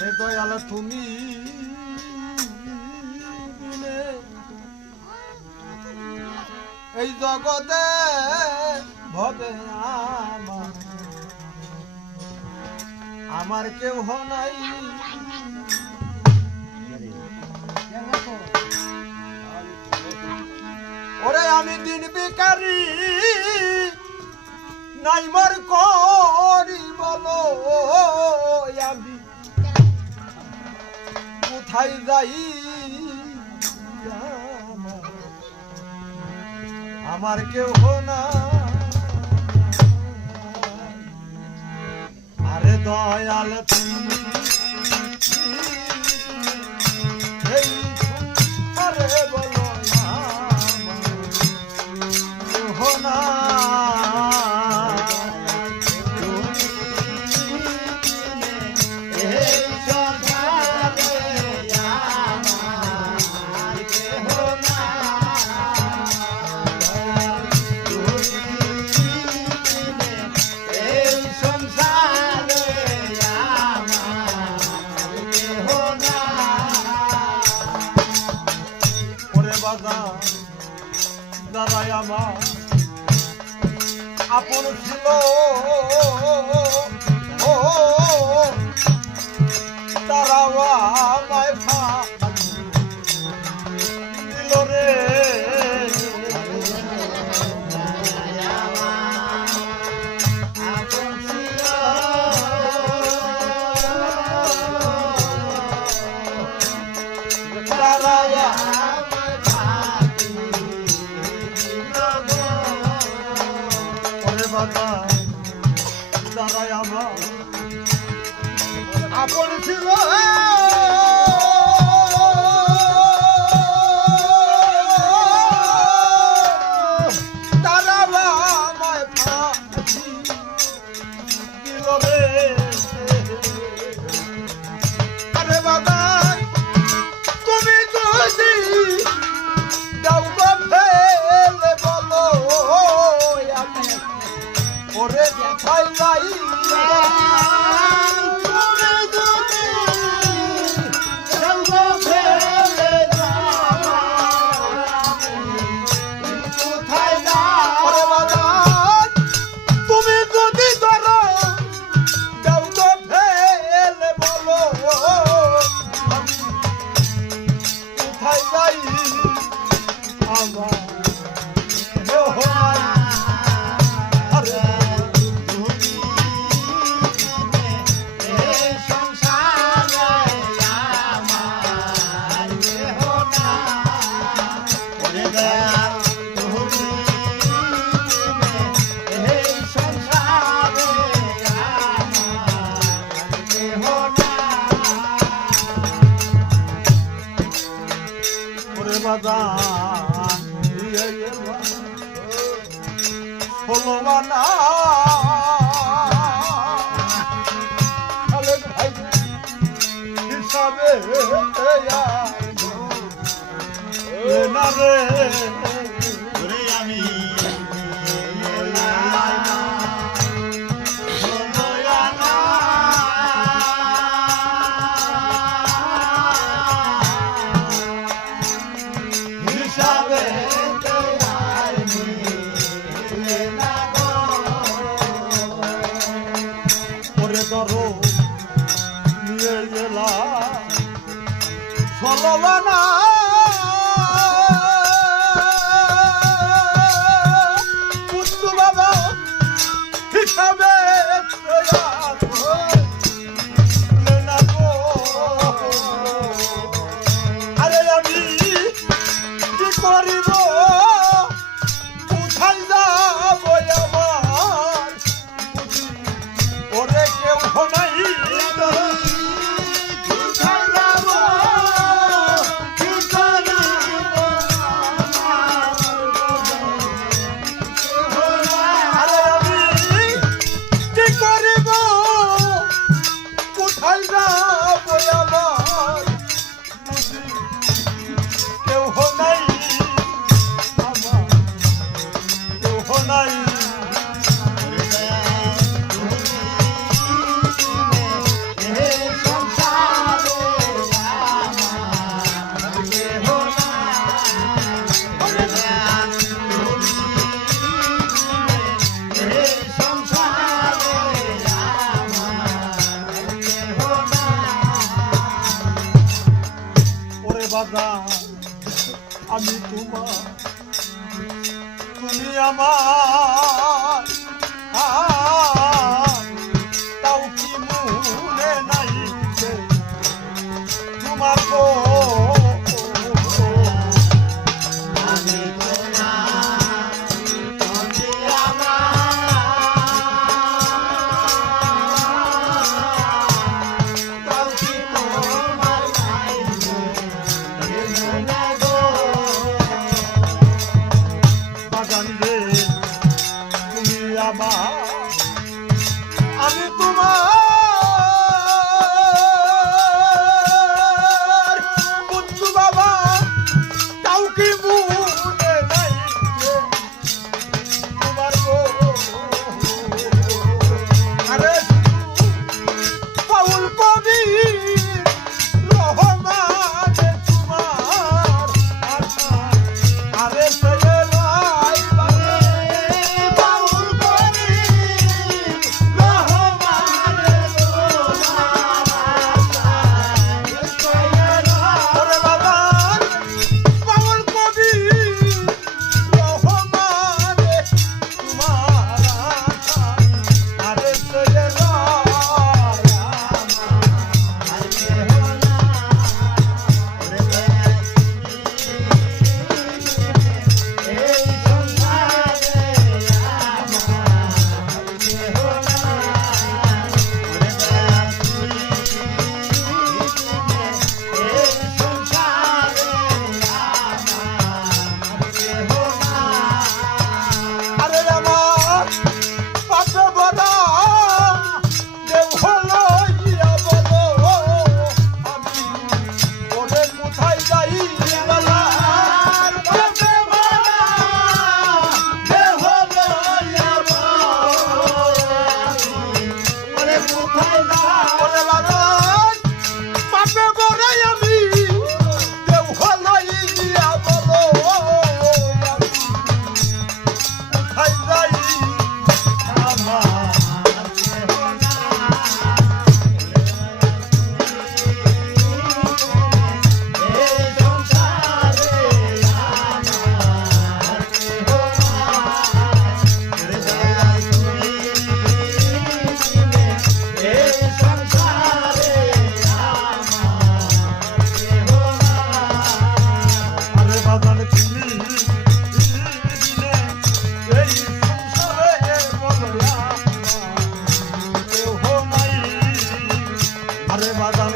আরে দয়াল তুমি এই জগতে ভবে আমার কেউ নাই। ওরে আমি দিন বিকারি নাই মার করি বলো আমি কোথায় যাই আমার কেউ না। আরে দয়াল তুমি আরে বলো কেউ না। যারাই আমার আপন ছিল ও তারাও আমায় দিল রে। যারাই আমার আপন ছিল তারা আমায় ফাঁকি দিল রে। আরে বাবা তুমি যদি দাও ফেলে বলো আমি ওরে দেখাই যাই। হলবানা ভাই হিসাবে না রে আমি ধরো নিয়ে গেলা চলবানা পুত্র বাবা হিসাবে আরে আমি কি করিব কোথায় যাব আমার ওরে কেউ নাই। কি আমার তাও কি মনে নাই যে তোমার গো আমি তো না তুমি আমার তাও কি তোমার নাই মনে গো বাগান রে তুমি আমার আমি তোমার বন্ধু বাবা কাউকে মনে নাই যে তোমার গো আরে পাউল কবি রহমান তোমার আশা আরে সয়ে লাই বাউল কবি রহমান তোমার ওরে বাগান পাগল কবি রহমান তোমার আশা আরে সয়ে লাই এই সংসারে আরে আমার পাশে বড় দেব হলো ইয়া বলো আমি ওরে কোথায় যাই বলা ওরে বাগান পাশে বড় আমি দেব হলো ইয়া বলো আমি কোথায় যাই আমার আরে বাগান তুমি দিলে এই সংসারে বলো আমার কেহ নাই আরে বাগান